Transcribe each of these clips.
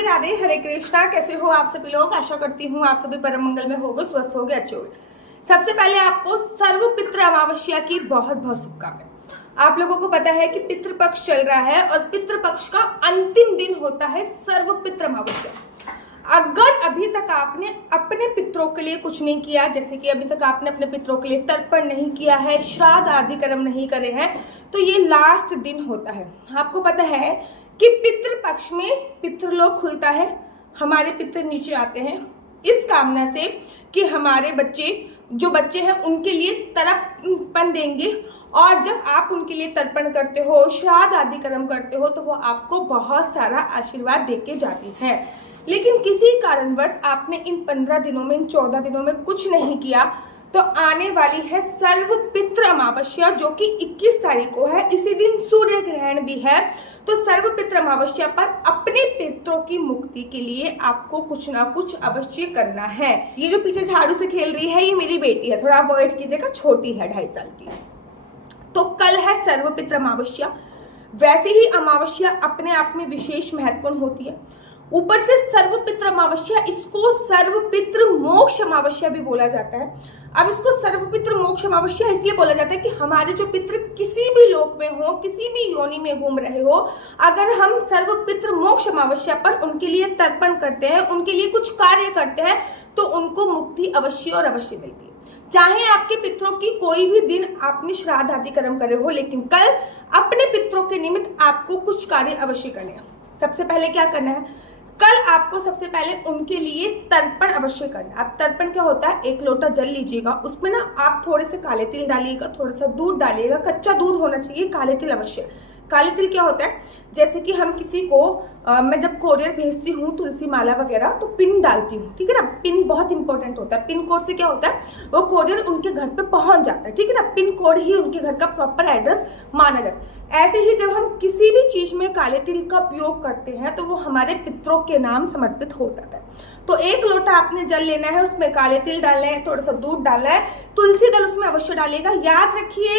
राधे राधे, हरे कृष्णा। कैसे हो आप सभी लोग? आशा करती हूँ आप सभी परम मंगल में होगे, स्वस्थ होगे, अच्छे होगे। सबसे पहले आपको सर्वपितृ अमावस्या की बहुत बहुत शुभकामनाएं। आप लोगों को पता है कि पितृपक्ष चल रहा है और पितृपक्ष का अंतिम दिन होता है सर्वपितृ अमावस्या। अगर अभी तक आपने अपने पितरों के लिए कुछ नहीं किया, जैसे कि अभी तक आपने अपने पितरों के लिए तर्पण नहीं किया है, श्राद्ध आदि कर्म नहीं करे हैं, तो ये लास्ट दिन होता है। आपको पता है कि पितृपक्ष में पितृलोक खुलता है, हमारे पितृ नीचे आते हैं इस कामना से कि हमारे जो बच्चे हैं उनके लिए तर्पण देंगे। और जब आप उनके लिए तर्पण करते हो, श्राद्ध आदि कर्म करते हो, तो वो आपको बहुत सारा आशीर्वाद देके जाती है। लेकिन किसी कारणवश आपने इन 15 दिनों में, इन 14 दिनों में कुछ नहीं किया, तो आने वाली है सर्वपितृ अमावस्या, जो कि 21 तारीख को है। इसी दिन सूर्य ग्रहण भी है। तो सर्वपितृ अमावस्या पर अपने पितरों की मुक्ति के लिए आपको कुछ ना कुछ अवश्य करना है। ये जो पीछे झाड़ू से खेल रही है, ये मेरी बेटी है, थोड़ा अवॉइड कीजिएगा, छोटी है, 2.5 साल की। तो कल है सर्वपितृ अमावस्या। वैसे ही अमावस्या अपने आप में विशेष महत्वपूर्ण होती है। ऊपर से सर्वपितृ अमावस्या, इसको सर्वपितृ मोक्ष अमावस्या भी बोला जाता है। अब इसको सर्वपितृ मोक्ष अमावस्या इसलिए बोला जाता है कि हमारे जो पितृ किसी भी लोक में हो, किसी भी योनि में घूम रहे हो, अगर हम सर्वपितृ मोक्ष अमावस्या पर उनके लिए तर्पण करते हैं, उनके लिए कुछ कार्य करते हैं, तो उनको मुक्ति अवश्य और अवश्य मिलती है। चाहे आपके पितरों की कोई भी दिन आपने श्राद्ध आदि कर्म करे हो, लेकिन कल अपने पितरों के निमित्त आपको कुछ कार्य अवश्य करने हैं। सबसे पहले क्या करना है? कल आपको सबसे पहले उनके लिए तर्पण अवश्य करना है। अब तर्पण क्या होता है? 1 लोटा जल लीजिएगा, उसमें ना आप थोड़े से काले तिल डालिएगा, थोड़ा सा दूध डालिएगा, कच्चा दूध होना चाहिए, काले तिल अवश्य। काले तिल क्या होता है? जैसे कि हम किसी को मैं जब कोरियर भेजती हूँ तुलसी माला वगैरह, तो पिन डालती हूँ, ठीक है ना। पिन बहुत इंपॉर्टेंट होता है। पिन कोड से क्या होता है? वो कोरियर उनके घर पे पहुंच जाता है, ठीक है ना। पिन कोड ही उनके घर का प्रॉपर एड्रेस माना जाता है। ऐसे ही जब हम किसी भी चीज में काले तिल का उपयोग करते हैं, तो वो हमारे पितरों के नाम समर्पित हो जाता है। तो 1 लोटा आपने जल लेना है, उसमें काले तिल डालना है, थोड़ा सा दूध डालना है, तुलसी दल उसमें अवश्य डालिएगा। याद रखिए,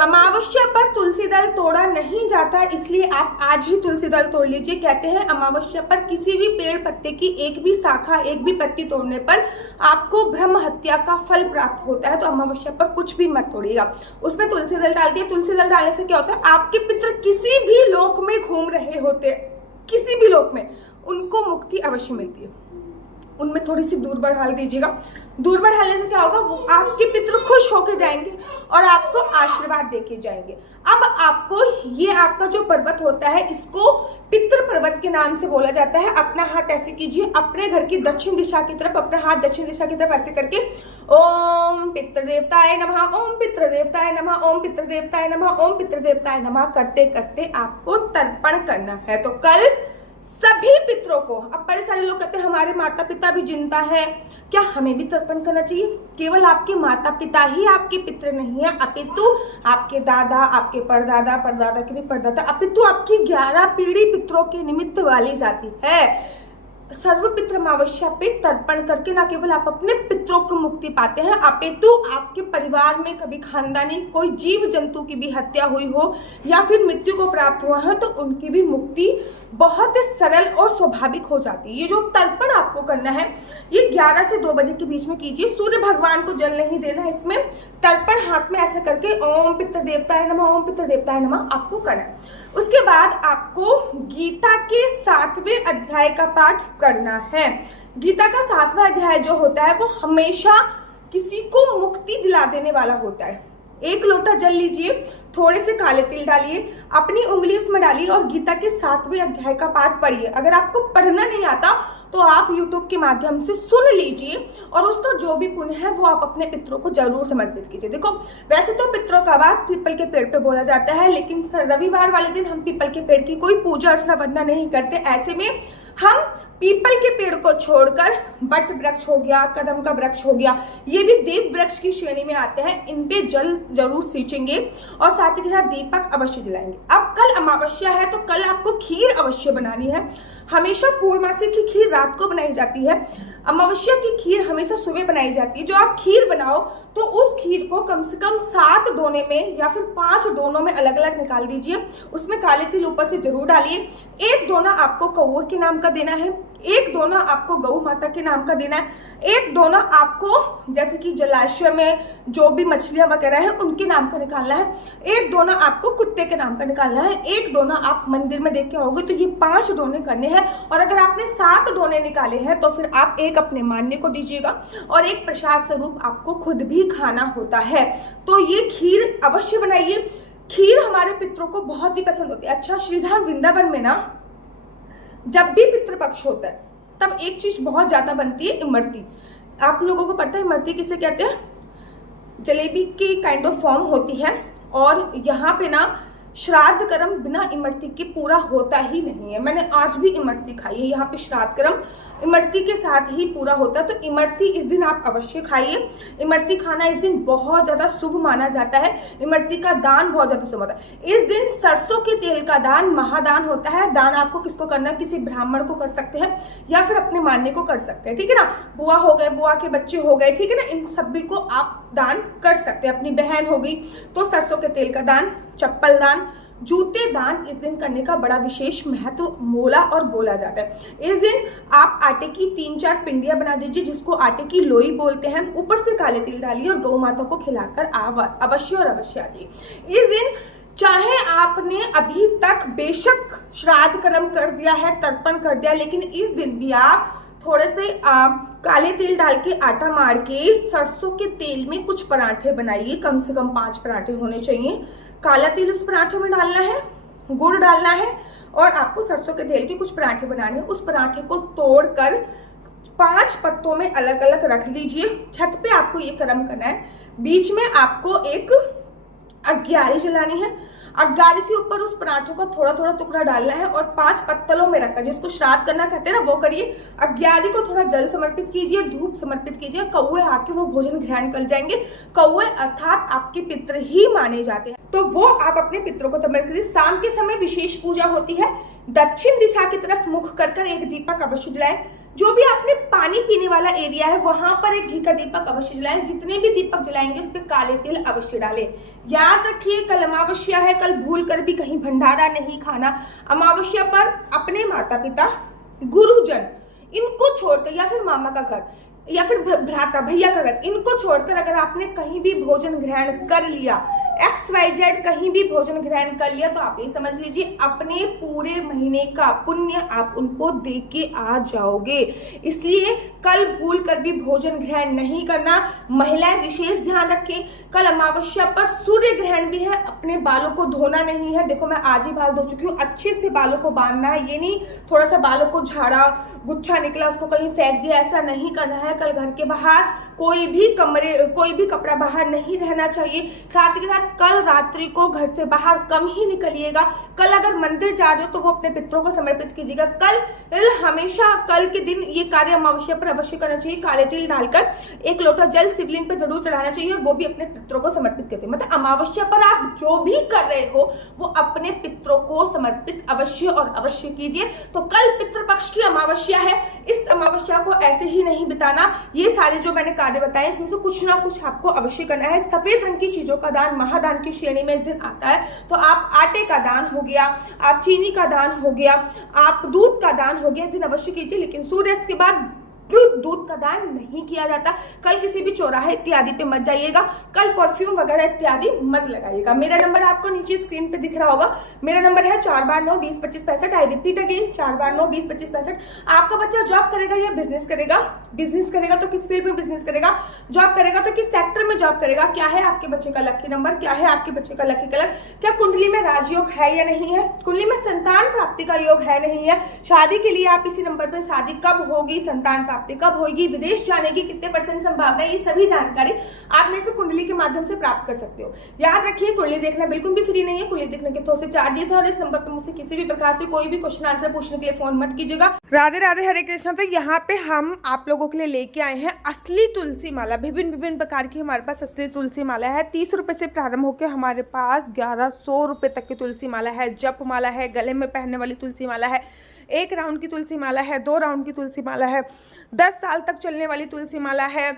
अमावस्या पर तुलसी दल तोड़ा नहीं जाता, इसलिए आप आज ही तुलसी दल तोड़ लीजिए। कहते हैं अमावस्या पर किसी भी पेड़ पत्ते की एक भी शाखा, एक भी पत्ती तोड़ने पर आपको ब्रह्म हत्या का फल प्राप्त होता है। तो अमावस्या पर कुछ भी मत तोड़िएगा। उसमें तुलसी दल डाल दिए। तुलसी दल डालने से क्या होता है? आपके पितृ किसी भी लोक में घूम रहे होते, किसी भी लोक में, उनको मुक्ति अवश्य मिलती है। उनमें थोड़ी सी दूर बढ़ा दीजिएगा। दूर बढ़ाने से क्या होगा? वो आपके पितृ खुश होकर जाएंगे और आपको आशीर्वाद देके जाएंगे। अब आपको ये आपका जो पर्वत होता है, इसको पितृ पर्वत के नाम से बोला जाता है। अपना हाथ ऐसे कीजिए, अपने घर की दक्षिण दिशा की तरफ, अपना हाथ दक्षिण दिशा की तरफ ऐसे करके ओम पितृदेवताय नमः, ओम पितृदेवताय नमः, ओम पितृदेवताय नमः, ओम पितृदेवताय नमः करते करते आपको तर्पण करना है। तो कल सभी पितरों को, अब बड़े सारे लोग कहते हैं हमारे माता पिता भी जिंदा है, क्या हमें भी तर्पण करना चाहिए? केवल आपके माता पिता ही आपके पितृ नहीं है, अपितु आपके दादा, आपके परदादा, परदादा के भी परदादा, अपितु आपकी 11 पीढ़ी पितरों के निमित्त वाली जाती है। सर्वपितृ अमावस्या पे तर्पण करके ना केवल आप अपने पितरों को मुक्ति पाते हैं, अपितु आपके परिवार में कभी खानदानी कोई जीव जंतु की भी हत्या हुई हो या फिर मृत्यु को प्राप्त हुआ है, तो उनकी भी मुक्ति बहुत सरल और स्वाभाविक हो जाती है। ये जो तर्पण आपको करना है, ये 11 से 2 बजे के बीच में कीजिए। सूर्य भगवान को जल नहीं देना है इसमें। तर्पण हाथ में ऐसे करके ओम पितृदेवताय नमः, ओम पितृदेवताय नमः आपको करना है। उसके बाद आपको गीता के 7वें अध्याय का पाठ करना है। गीता का 7वां अध्याय जो होता है, वो हमेशा किसी को मुक्ति दिला देने वाला होता है। 1 लोटा जल लीजिए, थोड़े से काले तिल डालिए, अपनी उंगली उसमें डालिए और गीता के 7वें अध्याय का पाठ पढ़िए। अगर आपको पढ़ना नहीं आता तो आप YouTube के माध्यम से सुन लीजिए और उसका जो भी पुण्य है वो आप अपने पितरों को जरूर समर्पित कीजिए। देखो, वैसे तो पितरों का बात पीपल के पेड़ पे बोला जाता है, लेकिन रविवार वाले दिन हम पीपल के पेड़ की कोई पूजा अर्चना वंदना नहीं करते। ऐसे में हम पीपल के पेड़ को छोड़कर बट वृक्ष हो गया, कदम का वृक्ष हो गया, ये भी देव वृक्ष की श्रेणी में आते हैं, इन पे जल जरूर सींचेंगे और साथ ही के साथ दीपक अवश्य जलाएंगे। अब कल अमावस्या है, तो कल आपको खीर अवश्य बनानी है। हमेशा पूर्णमासी की खीर रात को बनाई जाती है, अमावस्या की खीर हमेशा सुबह बनाई जाती है। जो आप खीर बनाओ तो उस खीर को कम से कम 7 दोने में या फिर 5 दोनों में अलग अलग निकाल दीजिए। उसमें काले तिल ऊपर से जरूर डालिए। 1 दोना आपको कौवे के नाम का देना है, 1 दोना आपको गौ माता के नाम का देना है, 1 दोना आपको जैसे कि जलाशय में जो भी मछलियां वगैरह है उनके नाम का निकालना है, 1 दोना आपको कुत्ते के नाम का निकालना है, 1 दोना आप मंदिर में देख के आओगे तो ये 5 दोने करने हैं। और अगर आपने 7 दोने निकाले हैं तो फिर आप 1 अपने मान्य को दीजिएगा और 1 प्रसाद स्वरूप आपको खुद भी खाना होता है। तो ये खीर अवश्य बनाइए। खीर हमारे पितरों को बहुत ही पसंद होती है। अच्छा, श्रीधाम वृंदावन में ना जब भी पितृपक्ष होता है तब एक चीज बहुत ज्यादा बनती है, इमरती। आप लोगों को पता है इमरती किसे कहते हैं? जलेबी की काइंड ऑफ फॉर्म होती है। और यहाँ पे ना श्राद्ध कर्म बिना इमरती के पूरा होता ही नहीं है। मैंने आज भी इमरती खाई है। यहाँ पे श्राद्ध कर्म इमरती के साथ ही पूरा होता है। तो इमरती इस दिन आप अवश्य खाइए। इमरती खाना इस दिन बहुत ज्यादा शुभ माना जाता है। इमरती का दान बहुत ज्यादा शुभ होता है। इस दिन सरसों के तेल का दान महादान होता है। दान आपको किसको करना है? किसी ब्राह्मण को कर सकते हैं या फिर अपने मान्य को कर सकते हैं, ठीक है ना। बुआ हो गए, बुआ के बच्चे हो गए, ठीक है ना, इन सभी को आप दान कर सकते हैं। अपनी बहन हो गई तो सरसों के तेल का दान, चप्पल दान, जूते दान इस दिन करने का बड़ा विशेष महत्व बोला और बोला जाता है। इस दिन आप आटे की 3-4 पिंडियां बना दीजिए जिसको आटे की लोई बोलते हैं। ऊपर से काले तिल डालिए और गौ माता को खिलाकर अवश्य और अवश्य आइए। इस दिन चाहे आपने अभी तक बेशक श्राद्ध कर्म कर दिया है, तर्पण कर दिया, लेकिन इस दिन भी आप थोड़े से काले तिल डाल के आटा मार के सरसों के तेल में कुछ पराठे बनाइए। कम से कम 5 पराठे होने चाहिए। काला तिल उस पराठों में डालना है, गुड़ डालना है और आपको सरसों के तेल के कुछ पराठे बनाने हैं। उस पराठे को तोड़कर 5 पत्तों में अलग अलग रख लीजिए। छत पे आपको ये कर्म करना है। बीच में आपको एक अग्यारी जलानी है। अग्यारी के ऊपर उस पराठों का थोड़ा थोड़ा टुकड़ा डालना है और 5 पत्तलों में रखकर, जिसको श्राद्ध करना कहते हैं ना, वो करिए। अग्यारी को थोड़ा जल समर्पित कीजिए, धूप समर्पित कीजिए। कौवे आके वो भोजन ग्रहण कर जाएंगे। कौवे अर्थात आपके पितृ ही माने जाते हैं, तो वो आप अपने पितरों को तर्पण करिए। शाम के समय विशेष पूजा होती है। दक्षिण दिशा की तरफ मुख कर एक दीपक अवश्य जलाएं। जो भी आपने पानी पीने वाला एरिया है वहां पर एक घी का दीपक अवश्य जलाएं। जितने भी दीपक जलाएंगे उस पर काले तिल अवश्य डालें। याद रखिए कल अमावस्या है, कल भूल कर भी कहीं भंडारा नहीं खाना। अमावस्या पर अपने माता पिता, गुरुजन, इनको छोड़कर या फिर मामा का घर या फिर भ्राता भैया का घर, इनको छोड़कर अगर आपने कहीं भी भोजन ग्रहण कर लिया, XYZ कहीं भी भोजन ग्रहण कर लिया, तो आप ये समझ लीजिए अपने पूरे महीने का पुण्य आप उनको दे के आ जाओगे। इसलिए कल भूल कर भी भोजन ग्रहण नहीं करना। महिलाएं विशेष ध्यान रखें। कल अमावस्या पर सूर्य ग्रहण भी है। अपने बालों को धोना नहीं है। देखो मैं आज ही बाल धो चुकी हूँ। अच्छे से बालों को बांधना है। ये नहीं थोड़ा सा बालों को झाड़ा, गुच्छा निकला उसको कहीं फेंक दिया, ऐसा नहीं करना है। कल घर के बाहर कोई भी कपड़ा बाहर नहीं रहना चाहिए। साथ ही साथ कल रात्रि को घर से बाहर कम ही निकलिएगा। कल अगर मंदिर जा रहे हो तो वो अपने पितरों को समर्पित कीजिएगा। कल हमेशा कल के दिन ये कार्य अमावस्या पर अवश्य करना चाहिए। काले तिल डालकर 1 लोटा जल शिवलिंग पर जरूर चढ़ाना चाहिए और वो भी अपने पितरों को समर्पित करते हैं। मतलब अमावस्या पर आप जो भी कर रहे हो वो अपने पितरों को समर्पित अवश्य और अवश्य कीजिए। तो कल पितृपक्ष की अमावस्या है। इस अमावस्या को ऐसे ही नहीं बिताना। ये सारे जो मैंने कार्य बताए इसमें से कुछ ना कुछ आपको अवश्य करना है। सफेद रंग की चीजों का दान महादान की श्रेणी में इस दिन आता है। तो आप आटे का दान हो गया, आप चीनी का दान हो गया, आप दूध का दान हो गया, इस दिन अवश्य कीजिए। लेकिन सूर्यास्त के बाद दूध का दान नहीं किया जाता। कल किसी भी चौराहे इत्यादि पे मत जाइएगा। कल परफ्यूम वगैरह इत्यादि मत लगाइएगा। मेरा नंबर आपको नीचे स्क्रीन पे दिख रहा होगा। मेरा नंबर है 4/9-20-25-65। I repeat again 4/9-20-25-65। आपका बच्चा जॉब करेगा या बिजनेस करेगा? बिजनेस करेगा तो किस फील्ड में बिजनेस करेगा? जॉब करेगा तो किस सेक्टर में जॉब करेगा? क्या है आपके बच्चे का लकी नंबर? क्या है आपके बच्चे का लकी कलर? क्या कुंडली में राजयोग है या नहीं है? कुंडली में संतान प्राप्ति का योग है नहीं है? शादी के लिए आप इसी नंबर पर, शादी कब होगी, संतान प्राप्ति कब होगी, विदेश जाने की कितने % संभावना है, ये सभी जानकारी आप मेरे से कुंडली के माध्यम से प्राप्त कर सकते हो। याद रखिए कुंडली देखना बिल्कुल भी फ्री नहीं है। कुंडली देखने के थोड़े से चार्जेस है और इस नंबर पर मुझसे किसी भी प्रकार से कोई भी क्वेश्चन आंसर पूछने के लिए फोन मत कीजिएगा। राधे राधे, हरे कृष्णा। तो यहाँ पे हम आप लोगों के लिए लेके आए हैं असली तुलसी माला। विभिन्न प्रकार की हमारे पास असली तुलसी माला है। 30 रुपए से प्रारंभ होकर हमारे पास 1100 रुपए तक की तुलसी माला है। जप माला है, गले में पहनने वाली तुलसी माला है। 1 राउंड की तुलसी माला है, 2 राउंड की तुलसी माला है, 10 साल तक चलने वाली तुलसी माला है,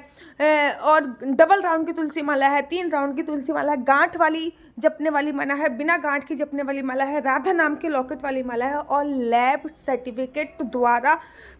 और डबल राउंड की तुलसी माला है, 3 राउंड की तुलसी माला है, गांठ वाली जपने वाली माला है, बिना गांठ की जपने वाली माला है, राधा नाम के लॉकेट वाली माला है, और लैब सर्टिफिकेट द्वारा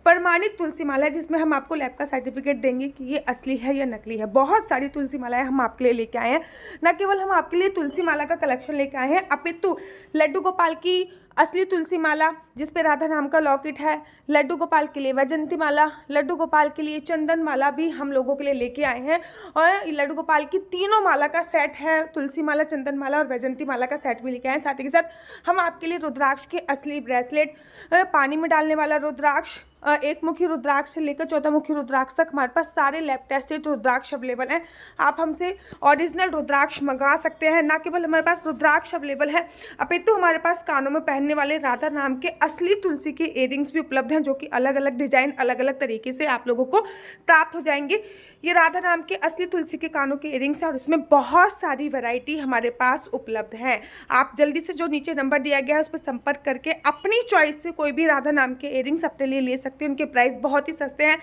प्रमाणित तुलसी माला है, जिसमें हम आपको लैब का सर्टिफिकेट देंगे कि ये असली है या नकली है। बहुत सारी तुलसी मालाएं हम आपके लिए लेके आए हैं। न केवल हम आपके लिए तुलसी माला का कलेक्शन लेके आए हैं, अपितु लड्डू गोपाल की असली तुलसी माला जिस पे राधा नाम का लॉकेट है, लड्डू गोपाल के लिए वैजंती माला, लड्डू गोपाल के लिए चंदन माला भी हम लोगों के लिए लेके आए हैं। और लड्डू गोपाल की तीनों माला का सेट है, तुलसी माला, चंदन माला और वैजंती माला का सेट भी लेके आए हैं। साथ ही के साथ हम आपके लिए रुद्राक्ष के असली ब्रेसलेट, पानी में डालने वाला रुद्राक्ष, 1 मुखी रुद्राक्ष से लेकर 14 मुखी रुद्राक्ष तक हमारे पास सारे लैब टेस्टेड रुद्राक्ष अवेलेबल हैं। आप हमसे ओरिजिनल रुद्राक्ष मंगा सकते हैं। ना केवल हमारे पास रुद्राक्ष अवेलेबल है, अपितु हमारे पास कानों में पहनने वाले राधा नाम के असली तुलसी के इयररिंग्स भी उपलब्ध हैं, जो कि अलग अलग डिजाइन, अलग अलग तरीके से आप लोगों को प्राप्त हो जाएंगे। ये राधा नाम के असली तुलसी के कानों के इयररिंग्स हैं और इसमें बहुत सारी वैरायटी हमारे पास उपलब्ध है। आप जल्दी से जो नीचे नंबर दिया गया है उस पर संपर्क करके अपनी चॉइस से कोई भी राधा नाम के इयररिंग्स अपने लिए ले सकते हैं। उनके प्राइस बहुत ही सस्ते हैं,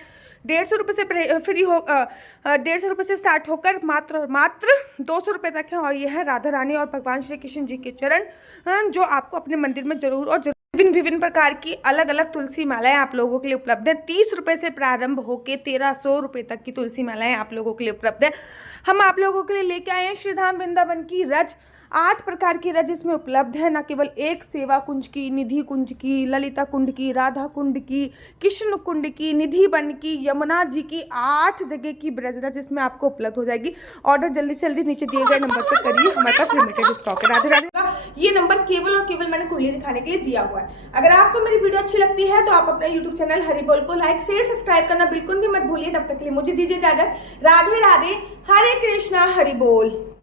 150 रुपये से फ्री हो 150 रुपये से स्टार्ट होकर मात्र 200 रुपये तक है। और ये है राधा रानी और भगवान श्री कृष्ण जी के चरण, जो आपको अपने मंदिर में जरूर और विभिन्न प्रकार की अलग अलग तुलसी मालाएं आप लोगों के लिए उपलब्ध है। 30 रुपये से प्रारंभ होकर 1300 रुपये तक की तुलसी मालाएं आप लोगों के लिए उपलब्ध है। हम आप लोगों के लिए लेके आए हैं श्रीधाम वृंदावन की रज, 8 प्रकार की रज इसमें उपलब्ध है। न केवल एक सेवा कुंज की, निधि कुंज की, ललिता कुंड की, राधा कुंड की, कृष्ण कुंड की, निधि वन की, यमुना जी की, 8 जगह की ब्रज रज इसमें आपको उपलब्ध हो जाएगी। ऑर्डर जल्दी से जल्दी नीचे दिए गए नंबर पर करिए, हमारे पास लिमिटेड स्टॉक है। राधे राधे का ये नंबर केवल और केवल मैंने कुंडली दिखाने के लिए दिया हुआ है। अगर आपको मेरी वीडियो अच्छी लगती है तो आप अपने यूट्यूब चैनल हरि बोल को लाइक, शेयर, सब्सक्राइब करना बिल्कुल भी मत भूलिए। तब तक के लिए मुझे दीजिए इजाजत। राधे राधे, हरे कृष्णा, हरि बोल।